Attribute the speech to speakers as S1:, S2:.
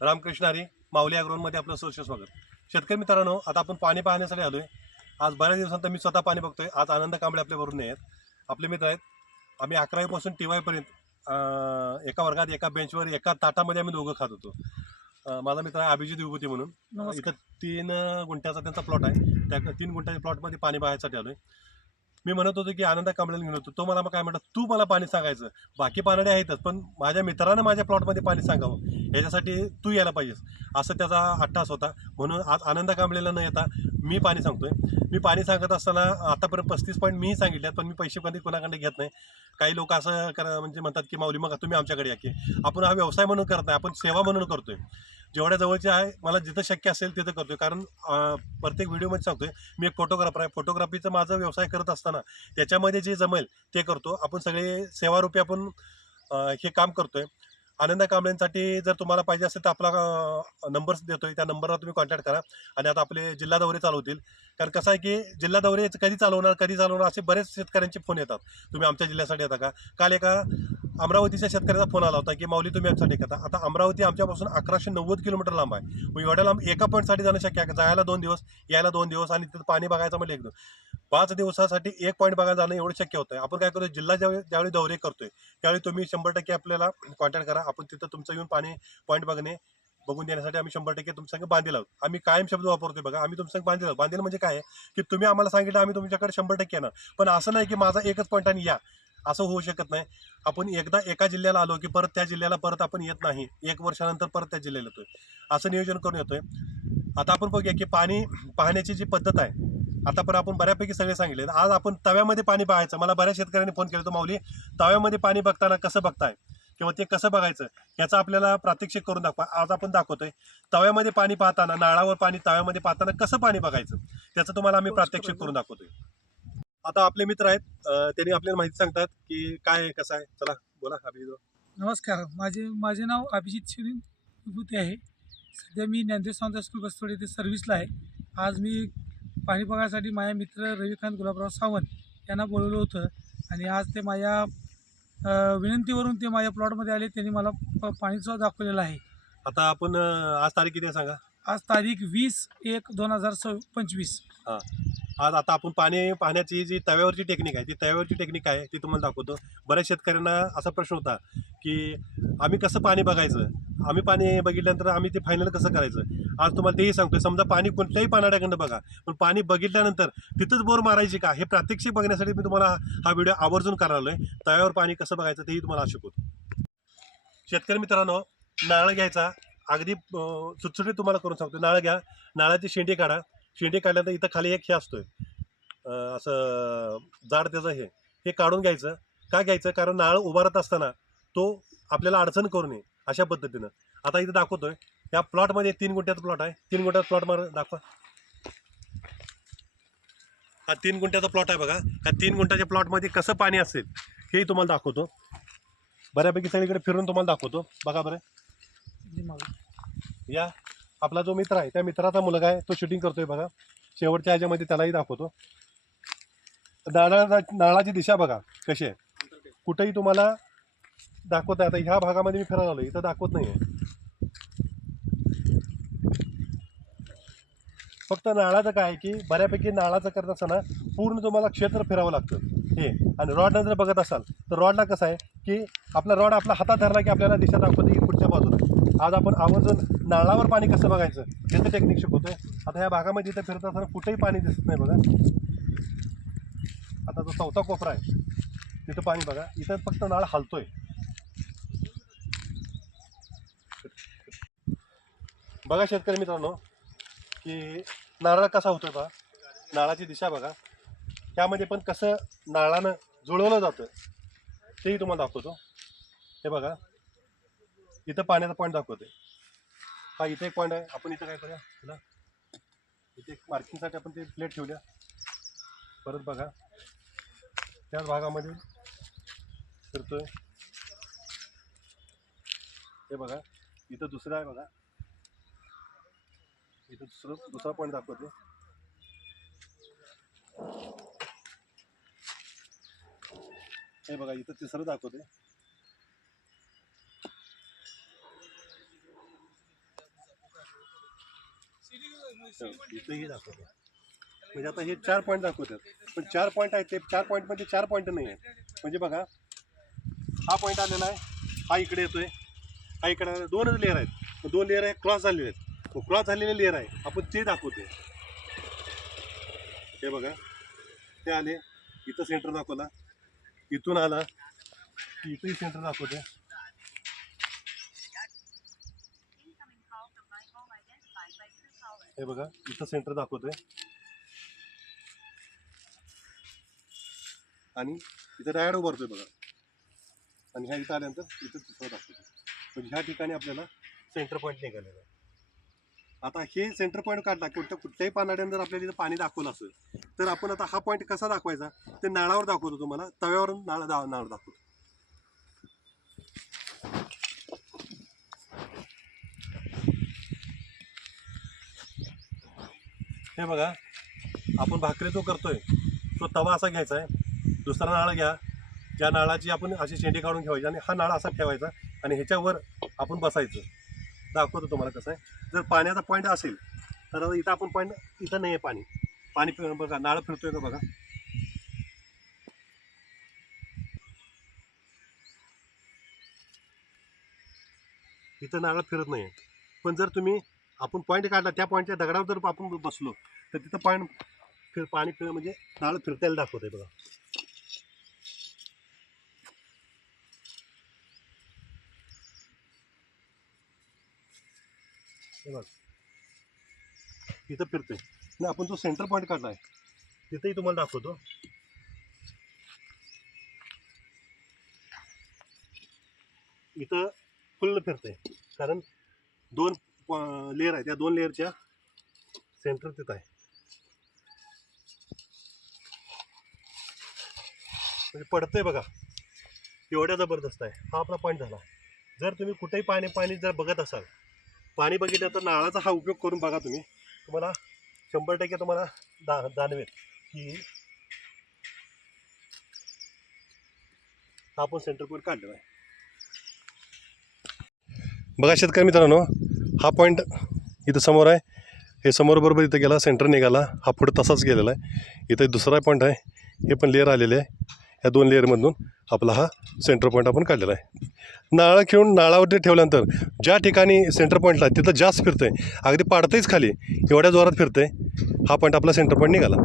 S1: रामकृष्ण हरी माऊली अग्रोनमध्ये आपलं सहर्ष स्वागत. शेतकरी मित्रांनो आता आपण पाणी पाहण्यासाठी आलोय. आज बऱ्याच दिवसांत मी स्वतः पाणी बघतोय. आज आनंद कांबळे आपल्या नाही आहेत. आपले मित्र आहेत. आम्ही अकरावीपासून टी वायपर्यंत एका वर्गात एका बेंचवर एका ताटामध्ये आम्ही दोघं खात होतो. माझा मित्र आहे अभिजित विभूती म्हणून. इथं तीन गुंठ्याचा त्यांचा प्लॉट आहे. त्या तीन गुंठ्याच्या प्लॉटमध्ये पाणी पाहायसाठी आलोय. मी म्हणत होतो की आनंदा कांबळेला घेऊन होतो तो मला मग काय म्हणतो तू मला पाणी सांगायचं. बाकी पानडे आहेतच पण माझ्या मित्रानं माझ्या प्लॉटमध्ये पाणी सांगावं. याच्यासाठी तू यायला पाहिजेस. असं त्याचा अट्टास होता. म्हणून आज आनंदा कांबळेला न येता मी पाणी सांगतोय. मी पाणी सांगत असताना आतापर्यंत पस्तीस पॉईंट मीही सांगितल्यात पण मी पैसे कधी कोणाकडे घेत नाही. काही लोक असं करा म्हणजे म्हणतात की माऊली मग तुम्ही आमच्याकडे या की. आपण हा व्यवसाय म्हणून करत नाही आपण सेवा म्हणून करतोय. जेवढ्या जवळचे आहे मला जिथं शक्य असेल तिथं करतोय. कारण प्रत्येक व्हिडिओमध्ये सांगतोय मी एक फोटोग्राफर आहे. फोटोग्राफीचं माझं व्यवसाय करत असताना त्याच्यामध्ये जे जमेल ते करतो. आपण सगळे सेवारूपी आपण हे काम करतोय. आनंद कांबळेंसाठी जर तुम्हाला पाहिजे असेल तर आपला नंबर्स देतोय. त्या नंबरवर तुम्ही कॉन्टॅक्ट करा. आणि आता आपले जिल्हा दौरे चालवतील कारण कसं आहे की जिल्हा दौरे कधी चालवणार कधी चालवणार असे बरेच शेतकऱ्यांचे फोन येतात. तुम्ही आमच्या जिल्ह्यासाठी येता का? काल एका अमरावतीच्या शेतकऱ्याचा फोन आला होता की माऊली तुम्ही आमच्यासाठी करता आता अमरावती आमच्यापासून अकराशे नव्वद किलोमीटर लांब आहे. मग एवढ्या लांब एका पॉईंटसाठी जाणं शक्य आहे का? जायला दोन दिवस यायला दोन दिवस आणि तिथं पाणी बघायचं म्हणजे एक दिवस. पाच दिवसासाठी एक पॉईंट बघायला जाणं एवढं शक्य होतं आपण काय करतो जिल्हा ज्यावेळी ज्यावेळी दौरे करतोय त्यावेळी तुम्ही शंभर टक्के आपल्याला कॉन्टॅक्ट करा. आपण तिथं तुमचं येऊन पाणी पॉईंट बघणे बघून देण्यासाठी आम्ही शंभर टक्के तुमच्या बांधील आहोत. आम्ही कायम शब्द वापरतोय बघा. आम्ही तुमच्या बांधील आहोत. बांधील म्हणजे काय आहे? की तुम्ही आम्हाला सांगितलं आम्ही तुमच्याकडे शंभर टक्के येणार. पण असं नाही की माझा एकच पॉईंट आणि या. असं होऊ शकत नाही. आपण एकदा एका जिल्ह्याला आलो की परत त्या जिल्ह्याला परत आपण येत नाही. एक वर्षानंतर परत त्या जिल्ह्याला येतोय. असं नियोजन करून येतोय. आता आपण बघूया की पाणी पाहण्याची जी पद्धत आहे आता पण आपण बऱ्यापैकी सगळे सांगितले. आज आपण तव्यामध्ये पाणी पाहायचं. मला बऱ्याच शेतकऱ्यांनी फोन केला तो माऊली तव्यामध्ये पाणी बघताना कसं बघताय? किंवा ते कसं बघायचं? याचं आपल्याला प्रात्यक्षिक करून दाखवा. आज आपण दाखवतोय तव्यामध्ये पाणी पाहताना नाळावर पाणी तव्यामध्ये पाहताना कसं पाणी बघायचं? त्याचं तुम्हाला आम्ही प्रात्यक्षिक करून दाखवतोय. आता आपले मित्र आहेत. त्यांनी आपल्याला माहिती सांगतात की काय आहे कसं आहे. चला बोला अभिजित
S2: नमस्कार. माझे माझे नाव अभिजित शिरीन विभूती आहे. सध्या मी ज्ञानदेव सावंत स्कूल बसतोड येथे सर्व्हिसला आहे. आज मी पाणी बघायसाठी माझ्या मित्र रविकांत गुलाबराव सावंत यांना बोलवलं होतं आणि आज ते माझ्या विनंतीवरून ते माझ्या प्लॉटमध्ये आले. त्यांनी मला पाणीचं दाखवलेलं आहे.
S1: आता आपण आज तारीख किती सांगा?
S2: आज तारीख वीस एक दोन हजार सव पंचवीस
S1: आज आता आपण पाणी पाहण्याची जी तव्यावरची टेक्निक आहे ती तव्यावरची टेक्निक आहे ती तुम्हाला दाखवतो. बऱ्याच शेतकऱ्यांना असा प्रश्न होता की आम्ही कसं पाणी बघायचं? आम्ही पाणी बघितल्यानंतर आम्ही ते फायनल कसं करायचं? आज तुम्हाला तेही सांगतोय. समजा पाणी कोणत्याही पाण्याकडनं बघा. पण पाणी बघितल्यानंतर तिथंच बोर मारायची का? हे प्रात्यक्षिक बघण्यासाठी मी तुम्हाला हा व्हिडिओ आवर्जून करायला आहे तव्यावर पाणी कसं बघायचं तेही तुम्हाला शिकवतो. शेतकरी मित्रांनो नारळ घ्यायचा. अगदी अं, सुटसुटीत तुम्हाला करून सांगतो नारळ घ्या. नाळाची शेंडी काढा. शेंडी काढल्यानंतर इथं खाली एक हे असतोय. असं जाड त्याचं हे हे काढून घ्यायचं. का घ्यायचं? कारण नारळ उभारत असताना तो आपल्याला अडचण करू नये अशा पद्धतीनं. आता इथं दाखवतोय. या प्लॉटमध्ये तीन गुंठ्याचा प्लॉट आहे. तीन गुंठ्याचा प्लॉट मार दाखवा. हा तीन गुंठ्याचा प्लॉट आहे बघा. ह्या तीन गुंठ्याच्या प्लॉटमध्ये कसं पाणी असेल हेही तुम्हाला दाखवतो. बऱ्यापैकी सगळीकडे फिरून तुम्हाला दाखवतो. बघा बरं. या. आपला जो मित्र आहे त्या मित्राचा मुलगा आहे तो शूटिंग करतोय बघा. शेवटच्या ह्याच्यामध्ये त्यालाही दाखवतो. नारळा नारळाची दिशा बघा कशी आहे? कुठेही तुम्हाला दाखवत आहे आता ह्या भागामध्ये मी फिरायला आलो इथं दाखवत नाही आहे फक्त नाळाचं काय आहे की बऱ्यापैकी नाळाचं करत असताना पूर्ण तुम्हाला क्षेत्र फिरावं लागतं. हे आणि रॉडनं जर बघत असाल तर रॉडला कसं आहे की आपला रॉड आपला हातात धरला की आपल्याला दिशा दाखवते की पुढच्या बाजूला. आज आपण आवर्जून नळावर पाणी कसं बघायचं? याचं टेक्निक शिकवतोय. आता ह्या भागामध्ये इथं फिरत असताना कुठेही पाणी दिसत नाही बघा. आता जो चौथा कोपरा आहे तिथं पाणी बघा. इथं फक्त नाळ हलतोय. बघा शेतकरी मित्रांनो की नारळ कसा होतोय बघा. नाळाची दिशा बघा. त्यामध्ये पण कसं नाळानं जुळवलं जातं तेही तुम्हाला दाखवतो. हे बघा. इथं पाण्याचा पॉईंट दाखवते हा इथे एक पॉईंट आहे. आपण इथं काय करूया? तुला इथे एक मार्किंगसाठी आपण ते प्लेट ठेवूया. परत बघा. त्याच भागामध्ये फिरतोय. हे बघा. इथं दुसरं आहे बघा. इथं दुसरं दुसरा पॉईंट दाखवते हे बघा इथं तिसरं दाखवते इथंही दाखवतो. म्हणजे आता हे चार पॉईंट दाखवतात. पण चार पॉईंट आहेत ते. चार पॉईंट म्हणजे चार पॉईंट नाही आहेत. म्हणजे बघा हा पॉईंट आलेला आहे. हा इकडे येतोय. हा इकडे दोनच लेअर आहेत. दोन लेअर आहे क्रॉस झालेले आहेत. क्रॉस झालेले लेअर आहे. आपण ते दाखवतोय. हे बघा. ते आले. इथं सेंटर दाखवला. इथून आला. इथंही सेंटर दाखवते हे बघा इथं सेंटर दाखवतोय. आणि इथं डायड उभारतोय बघा. आणि ह्या इथं आल्यानंतर इथं तिसरं दाखवतोय. पण ह्या ठिकाणी आपल्याला सेंटर पॉईंट निघालेला आहे. आता हे सेंटर पॉईंट काढला कुठं कुठल्याही पानाड्यानं जर आपल्याला इथं पाणी दाखवलं असेल तर आपण आता हा पॉईंट कसा दाखवायचा? ते नाळावर दाखवतो तुम्हाला. तव्यावर नाळ दा नाळ दाखवतो. हे बघा आपण भाकरी जो करतोय तो तवा असा घ्यायचा आहे. दुसरा नाळ घ्या ज्या नाळाची आपण अशी शेंडी काढून ठेवायची आणि हा नाळा असा ठेवायचा आणि ह्याच्यावर आपण बसायचं. दाखवतो तुम्हाला कसं आहे. जर पाण्याचा पॉईंट असेल तर इथं आपण पॉईंट इथं नाही आहे पाणी. पाणी बघा नाळ फिरतोय का बघा. इथं नारळ फिरत नाही पण जर तुम्ही आपण पॉईंट काढला त्या पॉईंटच्या दगडावर जर आपण बसलो तर तिथं पॉईंट फिर पाणी फिर म्हणजे नाळ फिरतायला दाखवत आहे बघा. हे बघ. इथं फिरतोय. नाही आपण जो सेंटर पॉईंट काढला आहे तिथंही तुम्हाला दाखवतो. इथं फुल फिरते कारण दोन लेअर आहे. त्या दोन लेअरच्या सेंटर तिथं आहे. म्हणजे पडतंय बघा. एवढ्या जबरदस्त आहे. हा आपला पॉईंट झाला. जर तुम्ही कुठेही पाणी पाणी जर बघत असाल पाणी बघितलं तर नाळाचा हा उपयोग करून बघा तुम्ही. तुम्हाला शंभर टक्के तुम्हाला दा जाणवेल की आपण सेंटर पॉईंट काढलेला आहे. बघा शेतकरी मित्रांनो हा पॉईंट इथं समोर आहे. हे समोर बरोबर इथं गेला सेंटर निघाला. हा पुढं तसाच गेलेला आहे. इथं दुसरा पॉईंट आहे. हे पण लेअर आलेले आहे. या दोन लेअरमधून आपला हा सेंटर पॉईंट आपण काढलेला आहे. नाळा खेळून नाळावरती ठेवल्यानंतर ज्या ठिकाणी सेंटर पॉईंटला तिथं जास्त फिरतं आहे अगदी पाडतंच खाली. एवढ्या जोरात फिरतंय. हा पॉईंट आपला सेंटर पॉईंट निघाला.